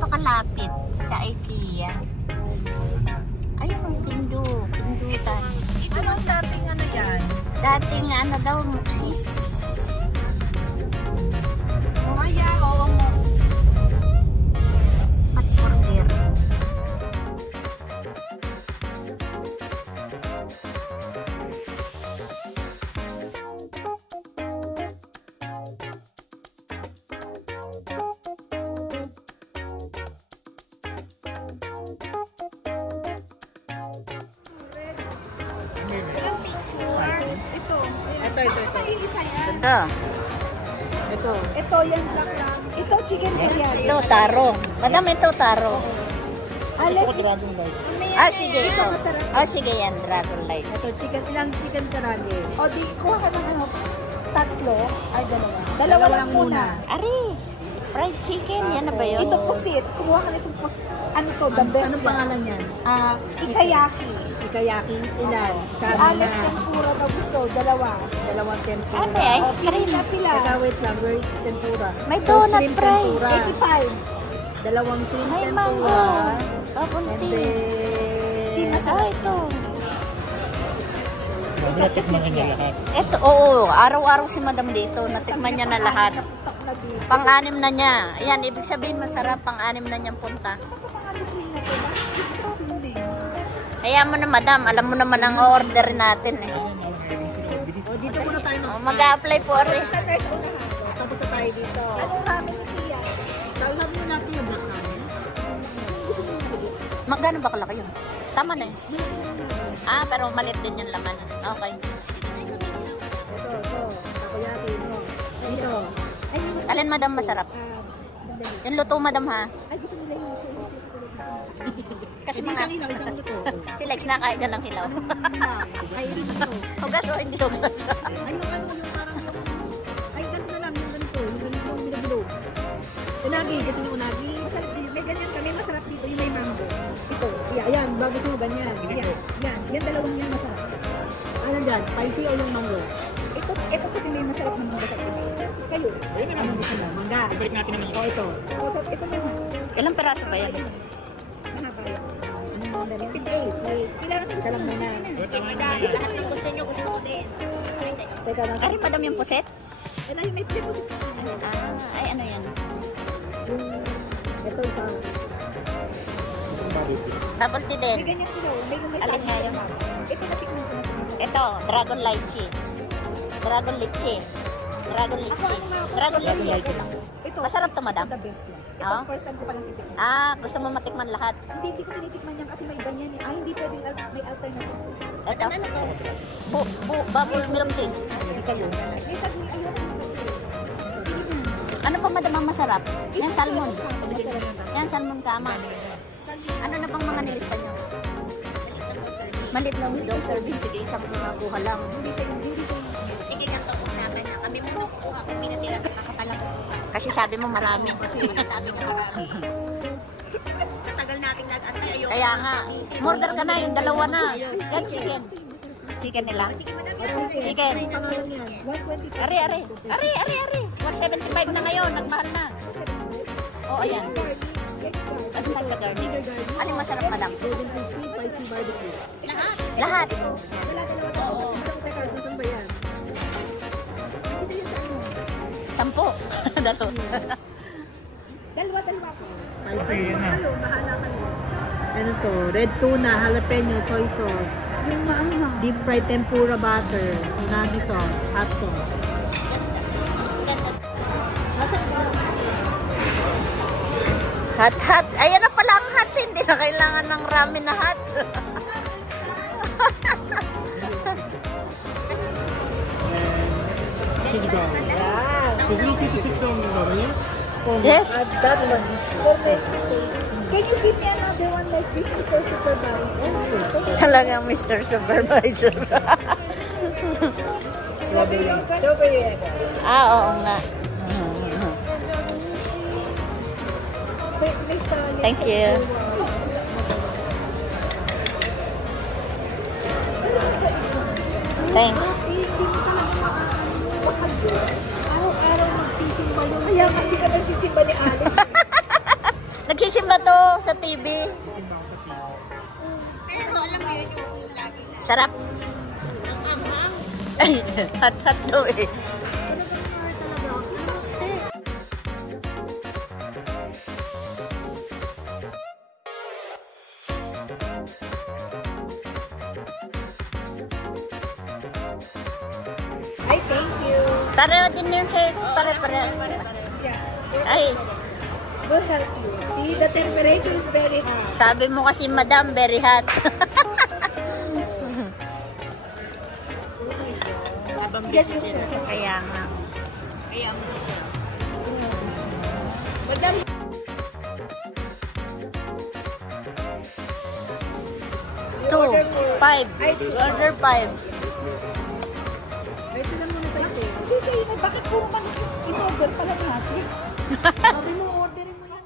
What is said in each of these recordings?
to kalapit sa IKEA. Ayun ang pindutan. Ito ang dating ano yan? Dating ano daw, muksis. Kaya, oo mo. At order. Ito. Ito, yan black lang. Ito, chicken biryani. Ito, taro. Madam, ito, taro. Sige. Ito. Sige yan, Dragon Light. Ito, ilang chicken karage. O, di, kuha ka ng ano, tatlo. Ay, dalawa. Dalawa lang muna. Ari, fried chicken. Yan na ba yun? Ito, pusit. Kumuha ka nitong pusit. Ano to, the best. Anong pangalan yan? Ikayaki. Ikayaki, ilan? Sabi Alas na, tempura na gusto, dalawa. dalawang tempura. Ate, ice cream. Pila. Teka, wait lang, where is tempura? May So, donut shrimp fries. tempura. 85. Dalawang shrimp May tempura. mango. And Kapunti. then, Ito. Natikman niya lahat. Ito, oo. Araw-araw si Madam dito. Natikman niya na lahat. Pang-anim na niya. Ayan, ibig sabihin masarap. Pang-anim na niyang punta. Kaya mo na, Madam. Alam mo naman ang order natin eh. o dito muna tayo Mag-a-apply po rin. Tapos na tayo dito. Anong ramen ni Tia? Sabi mo natin yung black ramen. Magkano ba kalaki yun? Tama na eh. Pero malit din yung laman. Okay. Ito. Takoyaki, no? Dito. Alin, Madam, masarap? Sandali. Yung luto, Madam, ha? Ay, gusto nila yung Kasi Hindi mga... isang ilaw, isang luto. Si Lex nakain dyan ng hilaw. Ay, ito. Hugas o hindi hugas? Ay, yung ano, yung parang... Ay, ganito na lang, yung ganito. Yung ganito yung bilog-bilog. Unagi, kasi yung unagi. May ganyan kami, masarap dito yung may mango. Ito, Ayan, bago mo ganyan. yan dalawang yan masarap. Ano dyan? Spicy o yung mango? Ito kasi may masarap na mango sa Pinoy. Kayo. Ano gusto mo? Mangga. Balik natin naman O ito. Ito naman. Ilang peraso ba yan? Mahaba yan. Anong order yan? 58. Kailangan ko Isa lang muna. Gusto ko din. Teka lang. Ari, Madam, yung puset? Wala yung may preposit. Ay, ano yan? Ito isa. Double tea din. May ganyan sila. May lumay Alin nga yun? Ito natikman ko na ito. Ito, Dragon Lychee. Dragon Lychee. Dragon Lychee. Dragon Lychee. Ito. Masarap to, Madam? The best yan. Ito, Oo? first time ko palang titikman. Gusto mo matikman lahat? Hindi ko tinitikman yan kasi may ganyan eh. Hindi pwedeng may alternative. Ito? Bubble milk tea. May sagli, ayun. Ano pa, Madam, ang masarap? Yan, salmon. Yan, salmon kama. Ano na pang mga nilista nyo? Malit na window serving. Sige, isang kuha lang. Hindi siya. Sige, ganito ko namin na. Kami muna kukuha kung pinatira sa kakatalang. Kasi sabi mo marami. Sabi mo marami. Katagal nating nag-antay. Kaya nga. Murder ka na. Yung dalawa na. Yan, chicken. Chicken nila. Chicken. Ari. 175 na ngayon. Nagmahal na. Ayan. Ano tayo sa garlic? Alin masarap, Madam? Spicy barbecue. Lahat. Wala dalawa. Oo. Saan ba yan? Hindi yan sa ano. 10. Dalawa. Spicy. Mahalo, bahala kayo. Ano to? Red tuna, jalapeno, soy sauce, Yung maanghang. deep fried tempura butter, unagi sauce, hot sauce. Hot. Ayan na pala ang hot. Hindi na kailangan ng ramen na hot. Chili dog. Is it okay to take some onions? Yes. That one is Can you give me another one like this, Mr. Supervisor? Talagang Mr. Supervisor. strawberry egg. Oo nga. Thank you. Thanks. Araw-araw magsisimba yun. Kaya hindi ka nagsisimba ni Alice. Nagsisimba Sarap. Ay, hot-hot daw eh. Ay, thank you. Pareho din yun sa pare-parehas. Ay, Will help you. See, the temperature is very hot. sabi mo kasi madam, very hot. Get used to it. Kaya nga. Madam, 2, 5. Order 5. Pwede lang muna sa ito. hindi sa'yo, bakit puro man in-order pala natin? Sabi mo, orderin mo yan.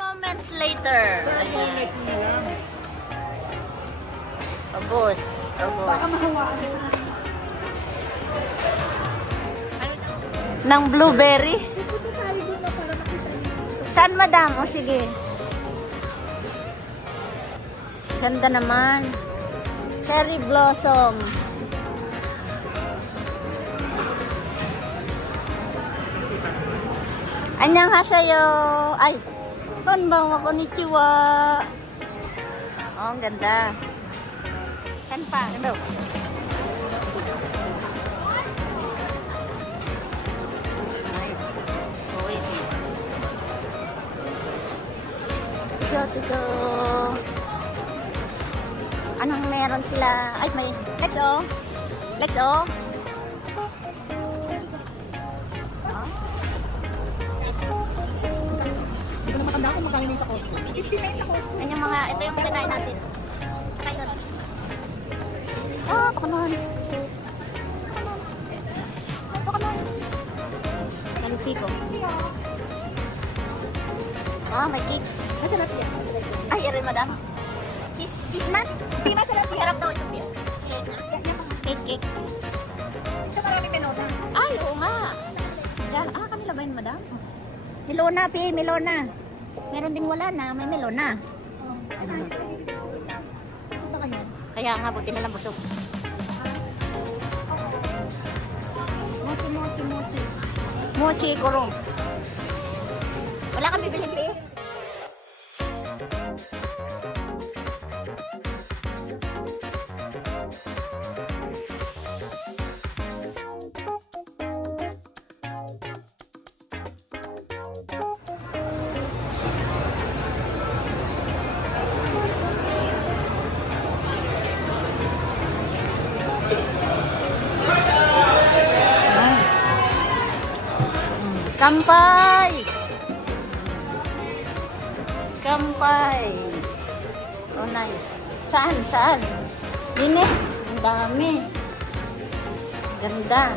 Moments later. Ayan. Abos. Ng blueberry. Saan madam? O sige. Ganda naman. Cherry blossom. Annyeonghaseyo. Ay. Konbanwa, konnichiwa. Oh, ang ganda. Saan pa? Ano? Nice. Oh, wait. Chigo. Anong meron sila? Ay, may Lexo. Hindi ko na matanda kung magkano sa Costco. 59 sa Costco. Yan yung mga, ito yung kinain natin. Kayo. Ah, Pokemon. Nalupi ko. Ah, may cake. Masarap yan. Ay, ere madam. Cheese nut? Hindi masarap yan. Masarap daw ito. Cake. Ito marami pinota. Ay, oo nga. Diyan, kanila ba yun, madam? Melona, melona. Meron din wala na, may melona. Kaya nga, buti na lang busog. Mochi, kurong. Wala kang bibilhin, Pi? Kampai! Oh, nice. Saan? Dine? Ang dami. Ganda.